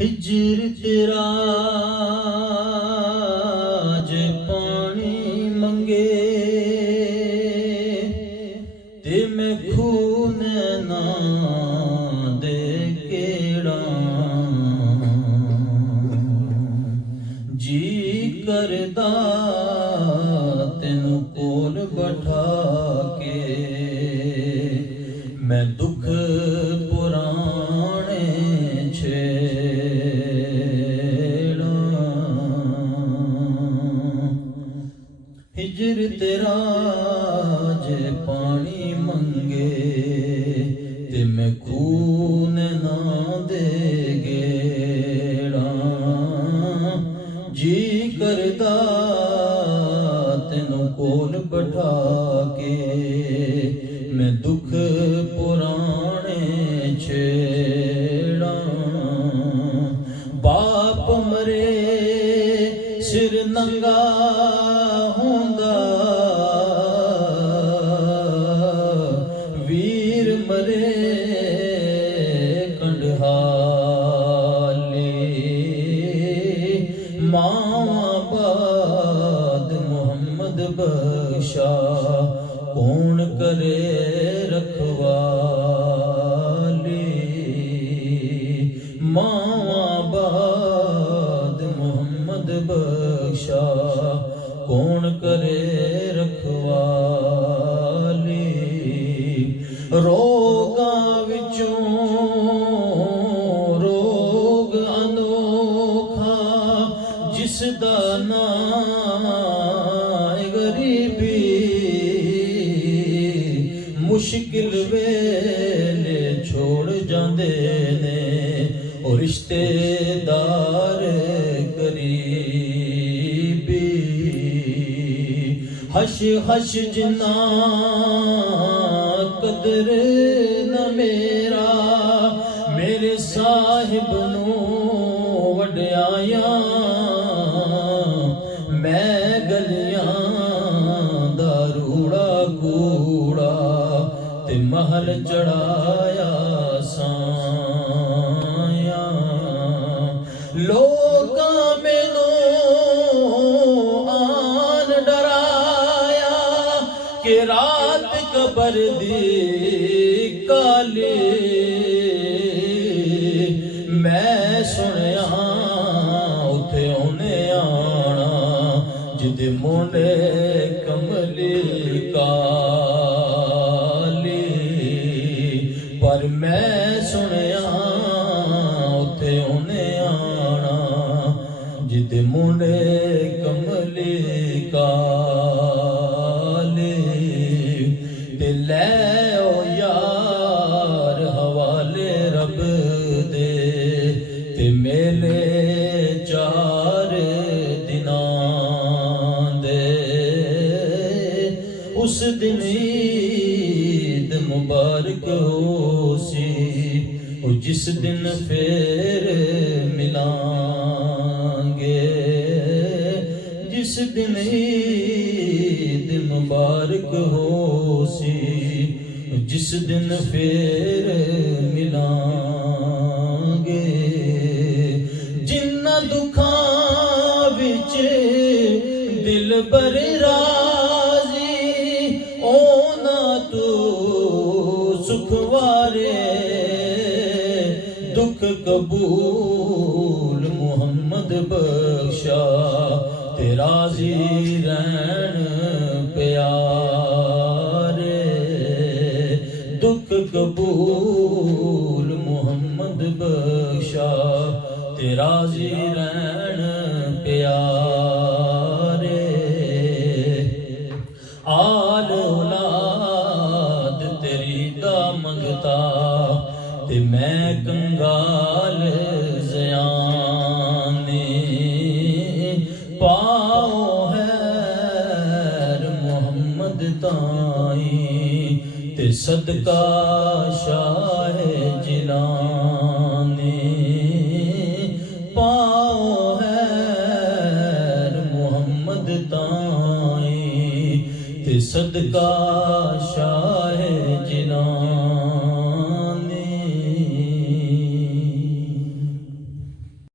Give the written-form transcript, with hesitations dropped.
हिजर तेरा जे पानी मंगे ते मैं खून ना दे केड़ा जी करदा तेनू कोल बैठा के मैं दुख पुराने छेड़ा हिजर तेरा जे पानी मंगे ते मैं खून ना दे गेड़ा जी करदा तेनू कोल बैठा के मैं दुख पुराने छेड़ा बाप मरे सिर नंगा होंदा वीर मरे कंडहाली मावा बाद मोहम्मद बख्शा कौन करे रखवाली मावा बाद मोहम्मद बख्शा कौन करे रखवाली रोगां विचों रोग अनोखा जिसदा नाम गरीबी मुश्किल वेले छोड़ जांदे ने और रिश्तेदार करीबी हश हश जिन्ना कदर न मेरा मेरे साहिब नू वड्याया मैं गलियां दा रूड़ा कूड़ा ते महल चढ़ाया साया लोका मैनू आन डराया कि रात कबर दी काली मैं सुनिया उथे ओने आना जिदे मोंडे कमली काली पर मैं सुनिया उथे ओने आना जिदे मोंडे कमली काली ते लै ओ यार हवाले रब दे ते मेले चार दिनां दे उस दिन ईद मुबारक होसी ओ जिस दिन फिर मिलांगे जिस दिन ईद मुबारक होसी जिस दिन फिर मिलांगे जिन्ना दुखां विच दिल बर राजी ओना तू सुखवारे दुख कबूल मुहम्मद बख्शा ते राजी रहन प्यारे दुख कबूल मुहम्मद बख्शा ते राजी रहन प्यारे आल औलाद तेरी दा मंगता ते मैं कंगाल ज़यानी पाओ हैर मोहम्मद ताई ते सदका शाह जिलानी पाओ हैर मोहम्मद ताई ते सदका शाह